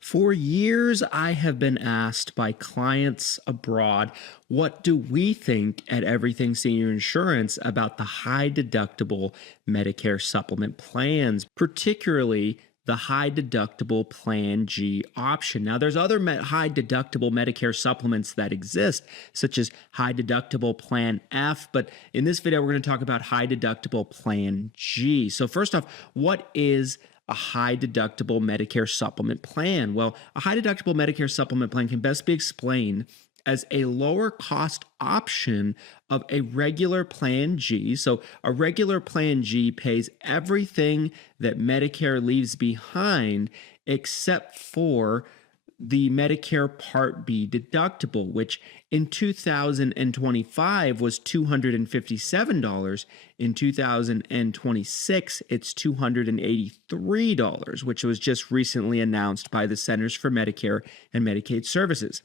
For years, I have been asked by clients abroad, what do we think at Everything Senior Insurance about the high deductible Medicare supplement plans, particularly the high deductible Plan G option? Now, there's other high deductible Medicare supplements that exist, such as high deductible Plan F, but in this video, we're going to talk about high deductible Plan G. So, first off, what is a high deductible Medicare supplement plan? Well, a high deductible Medicare supplement plan can best be explained as a lower cost option of a regular Plan G. So, a regular Plan G pays everything that Medicare leaves behind except for the Medicare Part B deductible, which in 2025 was $257. In 2026, it's $283, which was just recently announced by the Centers for Medicare and Medicaid Services.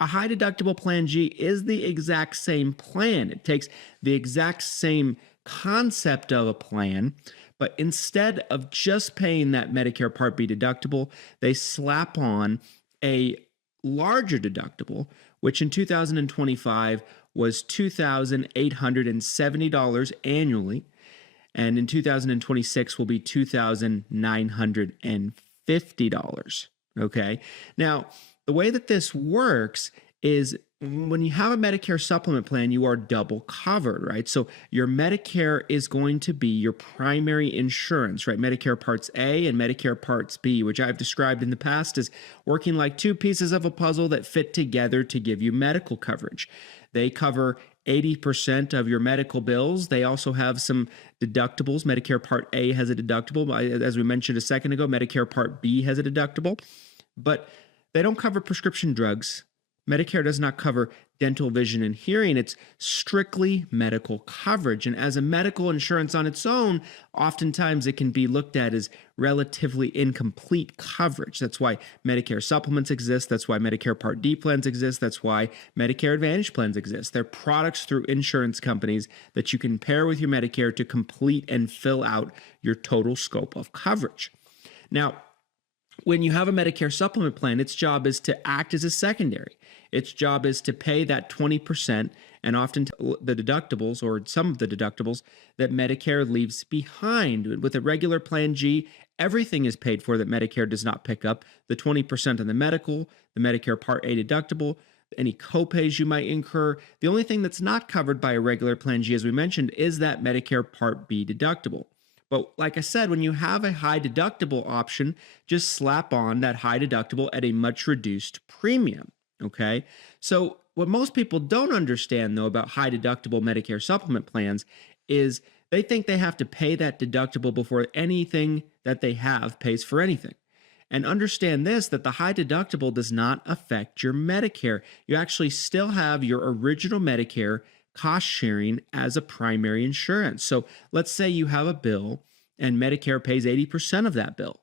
A high deductible Plan G is the exact same plan. It takes the exact same concept of a plan, but instead of just paying that Medicare Part B deductible, they slap on a larger deductible, which in 2025 was $2,870 annually, and in 2026 will be $2,950. Okay. Now, the way that this works is when you have a Medicare supplement plan, you are double covered, right? So your Medicare is going to be your primary insurance, right? Medicare Parts A and Medicare Parts B, which I've described in the past as working like two pieces of a puzzle that fit together to give you medical coverage. They cover 80% of your medical bills. They also have some deductibles. Medicare Part A has a deductible. As we mentioned a second ago, Medicare Part B has a deductible, but they don't cover prescription drugs. Medicare does not cover dental, vision, and hearing. It's strictly medical coverage. And as a medical insurance on its own, oftentimes it can be looked at as relatively incomplete coverage. That's why Medicare supplements exist. That's why Medicare Part D plans exist. That's why Medicare Advantage plans exist. They're products through insurance companies that you can pair with your Medicare to complete and fill out your total scope of coverage. Now, when you have a Medicare supplement plan, its job is to act as a secondary. Its job is to pay that 20% and often the deductibles or some of the deductibles that Medicare leaves behind. With a regular Plan G, everything is paid for that Medicare does not pick up. The 20% on the medical, the Medicare Part A deductible, any copays you might incur. The only thing that's not covered by a regular Plan G, as we mentioned, is that Medicare Part B deductible. But like I said, when you have a high deductible option, just slap on that high deductible at a much reduced premium, okay? So what most people don't understand, though, about high deductible Medicare supplement plans is they think they have to pay that deductible before anything that they have pays for anything. And understand this, that the high deductible does not affect your Medicare. You actually still have your original Medicare cost sharing as a primary insurance. So let's say you have a bill and Medicare pays 80% of that bill.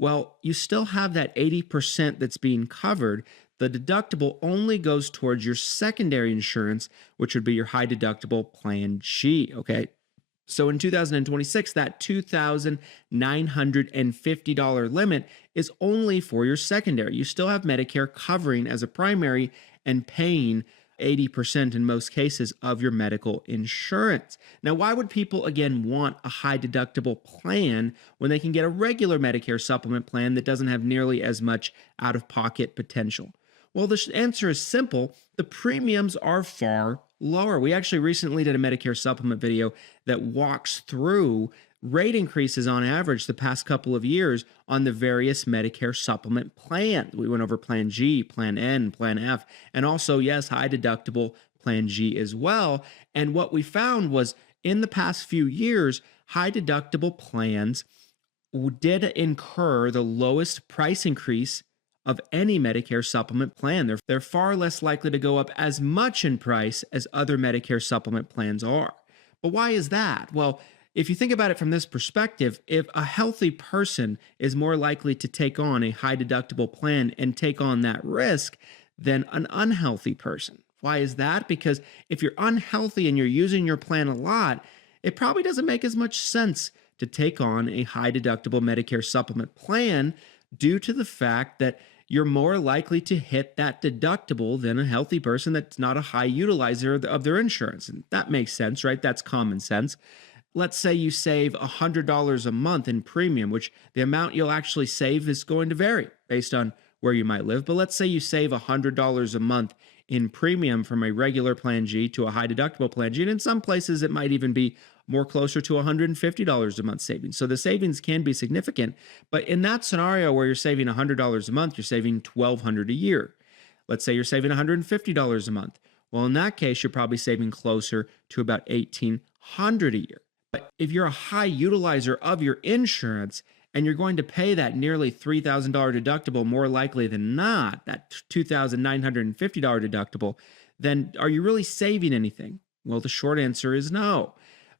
Well, you still have that 80% that's being covered. The deductible only goes towards your secondary insurance, which would be your high deductible Plan G, okay? So in 2026, that $2,950 limit is only for your secondary. You still have Medicare covering as a primary and paying 80% in most cases of your medical insurance. Now, why would people, again, want a high deductible plan when they can get a regular Medicare supplement plan that doesn't have nearly as much out-of-pocket potential? Well, the answer is simple. The premiums are far lower. We actually recently did a Medicare supplement video that walks through rate increases on average the past couple of years on the various Medicare supplement plans. We went over Plan G, Plan N, Plan F, and also, yes, high deductible Plan G as well. And what we found was in the past few years, high deductible plans did incur the lowest price increase of any Medicare supplement plan. They're far less likely to go up as much in price as other Medicare supplement plans are. But why is that? Well, if you think about it from this perspective, if a healthy person is more likely to take on a high deductible plan and take on that risk than an unhealthy person. Why is that? Because if you're unhealthy and you're using your plan a lot, it probably doesn't make as much sense to take on a high deductible Medicare supplement plan due to the fact that you're more likely to hit that deductible than a healthy person that's not a high utilizer of their insurance. And that makes sense, right? That's common sense. Let's say you save $100 a month in premium, which the amount you'll actually save is going to vary based on where you might live. But let's say you save $100 a month in premium from a regular Plan G to a high deductible Plan G. And in some places, it might even be more closer to $150 a month savings. So the savings can be significant. But in that scenario where you're saving $100 a month, you're saving $1,200 a year. Let's say you're saving $150 a month. Well, in that case, you're probably saving closer to about $1,800 a year. But if you're a high utilizer of your insurance and you're going to pay that nearly $3,000 deductible more likely than not, that $2,950 deductible, then are you really saving anything? Well, the short answer is no.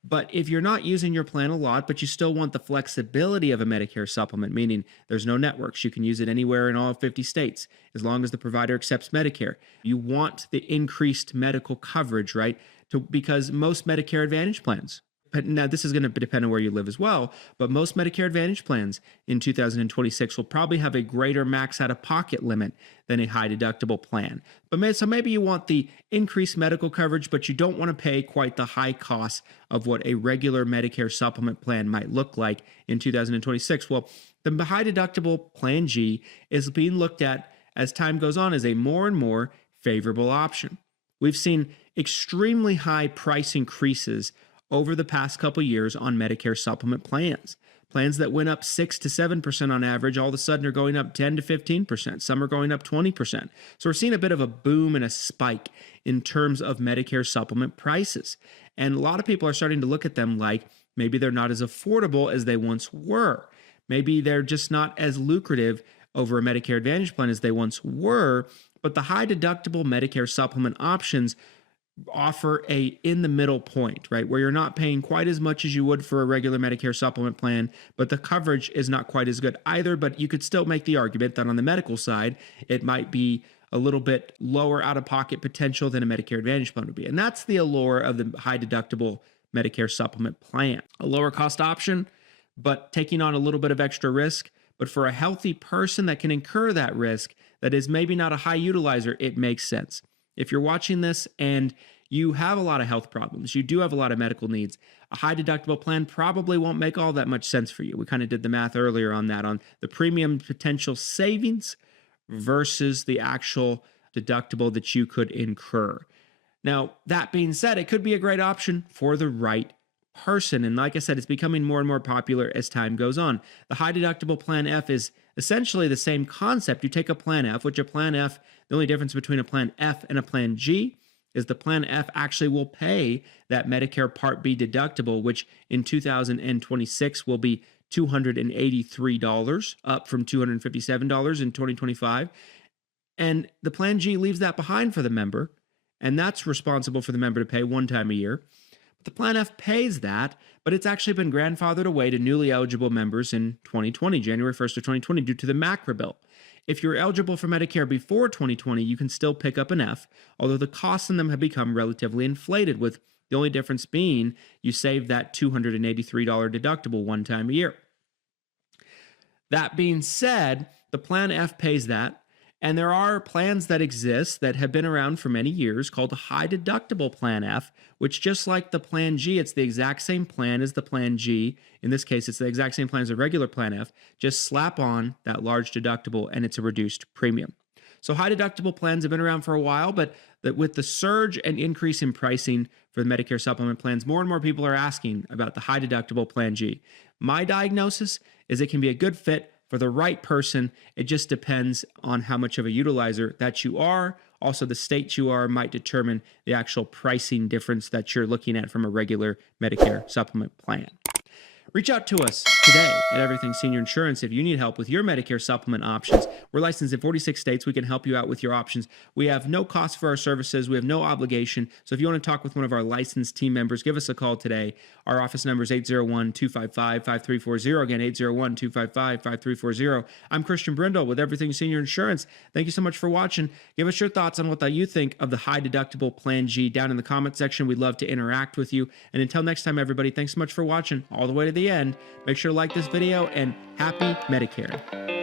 But if you're not using your plan a lot, but you still want the flexibility of a Medicare supplement, meaning there's no networks, you can use it anywhere in all 50 states, as long as the provider accepts Medicare. You want the increased medical coverage, right? Because most Medicare Advantage plans, but now this is going to depend on where you live as well, but most Medicare Advantage plans in 2026 will probably have a greater max out-of-pocket limit than a high deductible plan. So maybe you want the increased medical coverage, but you don't want to pay quite the high cost of what a regular Medicare supplement plan might look like in 2026. Well, the high deductible Plan G is being looked at as time goes on as a more and more favorable option. We've seen extremely high price increases over the past couple years on Medicare supplement plans. Plans that went up 6 to 7% on average, all of a sudden are going up 10 to 15%. Some are going up 20%. So we're seeing a bit of a boom and a spike in terms of Medicare supplement prices. And a lot of people are starting to look at them like maybe they're not as affordable as they once were. Maybe they're just not as lucrative over a Medicare Advantage plan as they once were. But the high deductible Medicare supplement options offer a in the middle point, right? Where you're not paying quite as much as you would for a regular Medicare supplement plan, but the coverage is not quite as good either. But you could still make the argument that on the medical side, it might be a little bit lower out-of-pocket potential than a Medicare Advantage plan would be. And that's the allure of the high deductible Medicare supplement plan. A lower cost option, but taking on a little bit of extra risk. But for a healthy person that can incur that risk, that is maybe not a high utilizer, it makes sense. If you're watching this and you have a lot of health problems, you do have a lot of medical needs, a high deductible plan probably won't make all that much sense for you. We kind of did the math earlier on that, on the premium potential savings versus the actual deductible that you could incur. Now, that being said, it could be a great option for the right person. And like I said, it's becoming more and more popular as time goes on. The high deductible Plan F is essentially the same concept. You take a Plan F, which a Plan F, the only difference between a Plan F and a Plan G is the Plan F actually will pay that Medicare Part B deductible, which in 2026 will be $283, up from $257 in 2025. And the Plan G leaves that behind for the member, and that's responsible for the member to pay one time a year. The Plan F pays that, but it's actually been grandfathered away to newly eligible members in 2020, January 1st of 2020, due to the MACRA bill. If you're eligible for Medicare before 2020, you can still pick up an F, although the costs in them have become relatively inflated, with the only difference being you save that $283 deductible one time a year. That being said, the Plan F pays that. And there are plans that exist that have been around for many years called a high deductible Plan F, which just like the Plan G, it's the exact same plan as the Plan G. In this case, it's the exact same plan as a regular Plan F. Just slap on that large deductible and it's a reduced premium. So high deductible plans have been around for a while, but with the surge and increase in pricing for the Medicare supplement plans, more and more people are asking about the high deductible Plan G. My diagnosis is it can be a good fit for the right person. It just depends on how much of a utilizer that you are. Also, the state you are might determine the actual pricing difference that you're looking at from a regular Medicare supplement plan. Reach out to us today at Everything Senior Insurance if you need help with your Medicare supplement options. We're licensed in 46 states. We can help you out with your options. We have no cost for our services. We have no obligation. So if you want to talk with one of our licensed team members, give us a call today. Our office number is 801-255-5340. Again, 801-255-5340. I'm Christian Brindle with Everything Senior Insurance. Thank you so much for watching. Give us your thoughts on what you think of the high deductible Plan G down in the comment section. We'd love to interact with you. And until next time, everybody, thanks so much for watching all the way to the end. Make sure to like this video and happy Medicare.